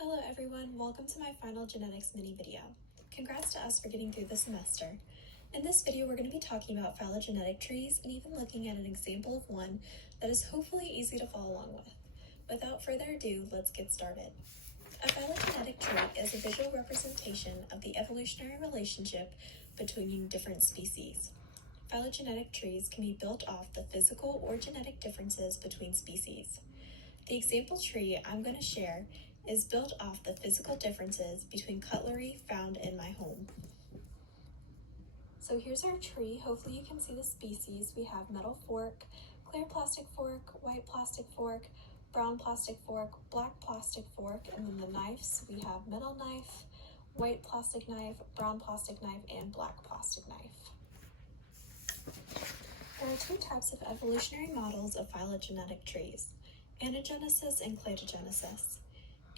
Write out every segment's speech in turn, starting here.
Hello everyone, welcome to my final genetics mini video. Congrats to us for getting through the semester. In this video we're going to be talking about phylogenetic trees and even looking at an example of one that is hopefully easy to follow along with. Without further ado, let's get started. A phylogenetic tree is a visual representation of the evolutionary relationship between different species. Phylogenetic trees can be built off the physical or genetic differences between species. The example tree I'm going to share is built off the physical differences between cutlery found in my home. So here's our tree. Hopefully you can see the species. We have metal fork, clear plastic fork, white plastic fork, brown plastic fork, black plastic fork, and then the knives. We have metal knife, white plastic knife, brown plastic knife, and black plastic knife. There are two types of evolutionary models of phylogenetic trees, anagenesis and cladogenesis.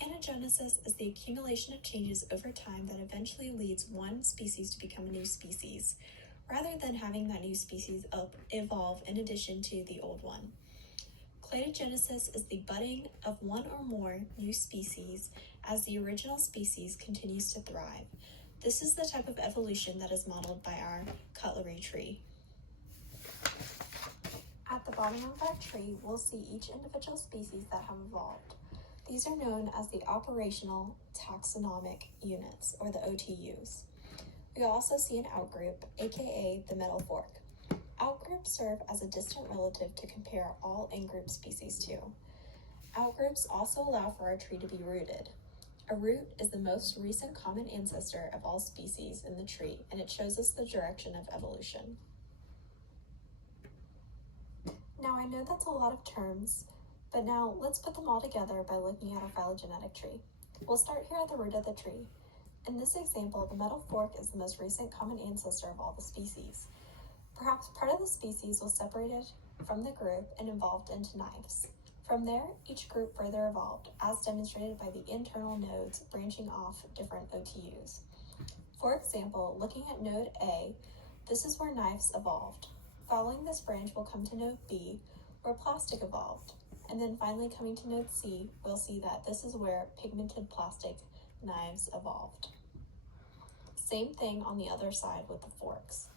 Anagenesis is the accumulation of changes over time that eventually leads one species to become a new species, rather than having that new species evolve in addition to the old one. Cladogenesis is the budding of one or more new species as the original species continues to thrive. This is the type of evolution that is modeled by our cutlery tree. At the bottom of our tree, we'll see each individual species that have evolved. These are known as the operational taxonomic units, or the OTUs. We also see an outgroup, aka the metal fork. Outgroups serve as a distant relative to compare all in-group species to. Outgroups also allow for our tree to be rooted. A root is the most recent common ancestor of all species in the tree, and it shows us the direction of evolution. Now I know that's a lot of terms, but now let's put them all together by looking at a phylogenetic tree. We'll start here at the root of the tree. In this example, the metal fork is the most recent common ancestor of all the species. Perhaps part of the species was separated from the group and evolved into knives. From there, each group further evolved, as demonstrated by the internal nodes branching off different OTUs. For example, looking at node A, this is where knives evolved. Following this branch, we'll come to node B, where plastic evolved. And then finally coming to node C, we'll see that this is where pigmented plastic knives evolved. Same thing on the other side with the forks.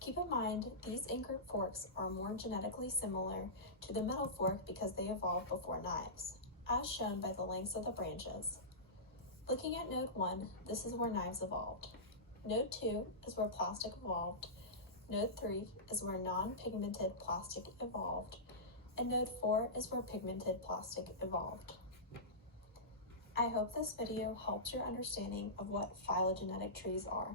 Keep in mind, these in-group forks are more genetically similar to the metal fork because they evolved before knives, as shown by the lengths of the branches. Looking at node 1, this is where knives evolved. Node 2 is where plastic evolved. Node 3 is where non-pigmented plastic evolved. And node 4 is where pigmented plastic evolved. I hope this video helped your understanding of what phylogenetic trees are.